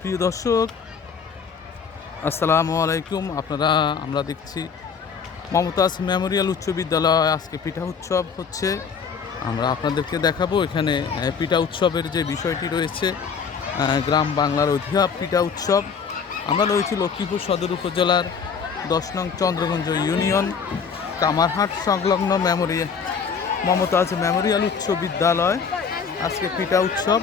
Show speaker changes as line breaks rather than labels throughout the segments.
প্রিয় দর্শক, আসসালামু আলাইকুম। আপনারা, আমরা দেখছি মমতাজ মেমোরিয়াল উচ্চ বিদ্যালয়। আজকে পিঠা উৎসব হচ্ছে। আমরা আপনাদেরকে দেখাবো এখানে পিঠা উৎসবের যে বিষয়টি রয়েছে। গ্রাম বাংলার ঐতিহ্য পিঠা উৎসব। আমরা রয়েছি লক্ষ্মীপুর সদর উপজেলার দশ নং চন্দ্রগঞ্জ ইউনিয়ন, কামারহাট সংলগ্ন মেমোরিয়াল, মমতাজ মেমোরিয়াল উচ্চ বিদ্যালয়। আজকে পিঠা উৎসব।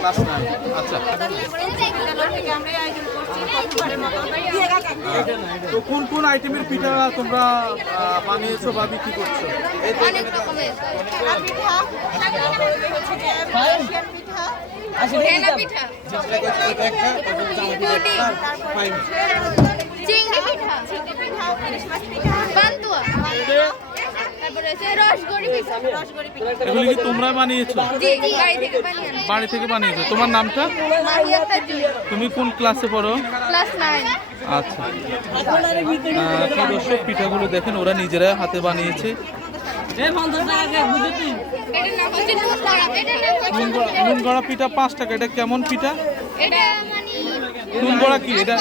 Class nine. আচ্ছা। তো কোন কোন আইটেমের পিঠা তোমরা বানিয়েছো বা বিক্রি করছ?
অনেক রকমের। পিঠা। চিংড়ি পিঠা। পান্তুয়া তারপরে পিঠা
এগুলি কি তোমরা বানিয়েছো?
বাড়ি থেকে
বানিয়েছো। তোমার নামটা? তুমি কোন ক্লাসে পড়ো? আচ্ছা। দর্শক পিঠাগুলো দেখেন ওরা নিজেরা হাতে বানিয়েছে।
এটার নাম হচ্ছে নুন বড়া এটার নাম হচ্ছে
নুন গড়া- নুন গড়া পিঠা পাঁচ টাকা। এটা কেমন পিঠা?
এটা মানে
কি? এটা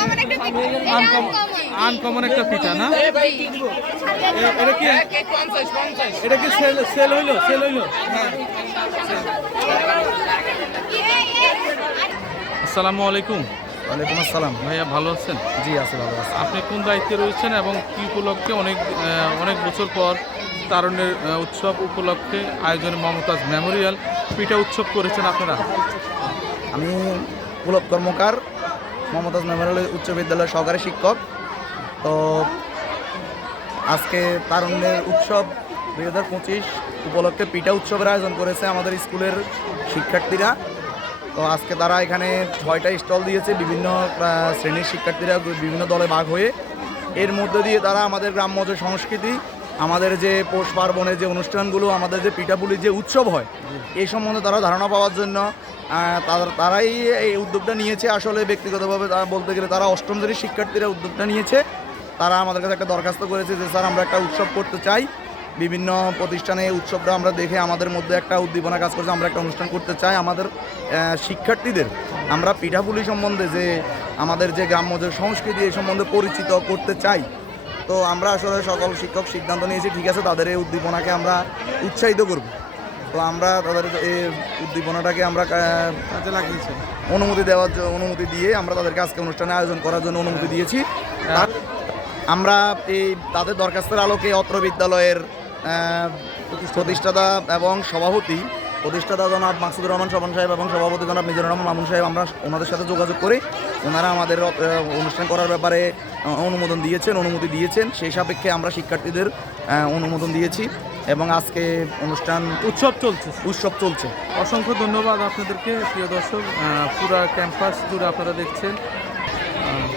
আনকমন। আনকমন একটা পিঠা না? এটা কি? এটা কি সেল সেল হইল? সেল হইল? আসসালামু আলাইকুম।
ওয়ালাইকুম আসসালাম।
ভাইয়া ভালো আছেন?
জি আছে ভালো আছে।
আপনি কোন দায়িত্বে রয়েছেন এবং কি উপলক্ষে অনেক অনেক বছর পর তারুণ্যের আহ, উৎসব উপলক্ষে আয়োজনে মমতাজ মেমোরিয়াল পিঠা উৎসব করেছেন আপনারা?
আমি পুলক কর্মকার মমতাজ মেমোরিয়াল উচ্চ বিদ্যালয়ের সহকারী শিক্ষক। তো আজকে তারুণ্যের উৎসব দুই হাজার পঁচিশ উপলক্ষে পিঠা উৎসবের আয়োজন করেছে আমাদের স্কুলের শিক্ষার্থীরা। তো আজকে তারা এখানে ছয়টা স্টল দিয়েছে, বিভিন্ন শ্রেণির শিক্ষার্থীরা বিভিন্ন দলে ভাগ হয়ে। এর মধ্যে দিয়ে তারা আমাদের গ্রাম্য যে সংস্কৃতি, আমাদের যে পৌষ পার্বণের যে অনুষ্ঠানগুলো, আমাদের যে পিঠাপুলির যে উৎসব হয়, এই সম্বন্ধে তারা ধারণা পাওয়ার জন্য তারা- তারাই এই উদ্যোগটা নিয়েছে। আসলে ব্যক্তিগতভাবে বলতে গেলে তারা অষ্টম শ্রেণির শিক্ষার্থীরা উদ্যোগটা নিয়েছে। তারা আমাদের কাছে একটা দরখাস্ত করেছে যে স্যার আমরা একটা উৎসব করতে চাই। বিভিন্ন প্রতিষ্ঠানে এই উৎসবটা আমরা দেখে আমাদের মধ্যে একটা উদ্দীপনা কাজ করছে। আমরা একটা অনুষ্ঠান করতে চাই আমাদের শিক্ষার্থীদের। আমরা পিঠাপুলি সম্বন্ধে যে আমাদের যে গ্রাম্য যে সংস্কৃতি এই সম্বন্ধে পরিচিত করতে চাই। তো আমরা আসলে সকল শিক্ষক সিদ্ধান্ত নিয়েছি ঠিক আছে তাদের এই উদ্দীপনাকে আমরা উৎসাহিত করব। তো আমরা তাদের এই উদ্দীপনাটাকে আমরা
কাজে লাগিয়েছি।
অনুমতি দেওয়ার অনুমতি দিয়ে আমরা তাদেরকে আজকে অনুষ্ঠানে আয়োজন করার জন্য অনুমতি দিয়েছি। তার- আমরা এই তাদের দরখাস্তের আলোকে অত্র বিদ্যালয়ের প্রতিষ্ঠাতা এবং সভাপতি প্রতিষ্ঠাতা জনাব মাকসুদুর রহমান স্বপন সাহেব এবং সভাপতি জনাব মিজুর রহমান মামুন সাহেব আমরা ওনাদের সাথে যোগাযোগ করি। ওনারা আমাদের অনুষ্ঠান করার ব্যাপারে অনুমোদন দিয়েছেন অনুমতি দিয়েছেন। সেই সাপেক্ষে আমরা শিক্ষার্থীদের অনুমোদন দিয়েছি এবং আজকে অনুষ্ঠান
উৎসব চলছে।
উৎসব চলছে।
অসংখ্য ধন্যবাদ আপনাদেরকে প্রিয় দর্শক। পুরা ক্যাম্পাস জুড়ে আপনারা দেখছেন আহ,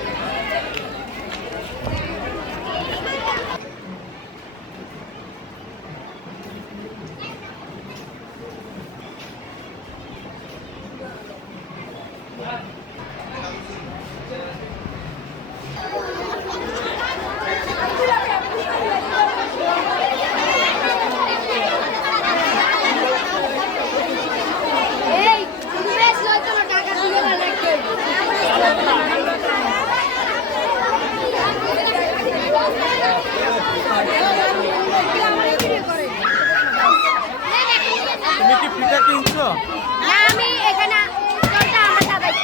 এই বেশ লয় তোমার টাকা দিয়ে লাগবে
তুমি কি পিঠা কিনছো?
না আমি এখানে স্টলটা আমরা সাজাইছি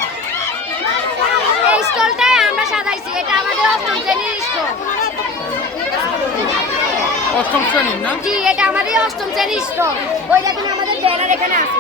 এই স্টলটাই আমরা সাজাইছি এটা আমাদের অষ্টম শ্রেণির স্টল
অষ্টম শ্রেণির না?
জি এটা আমাদের অষ্টম শ্রেণির স্টল ওই দেখুন আমাদের ব্যানার এখানে আছে।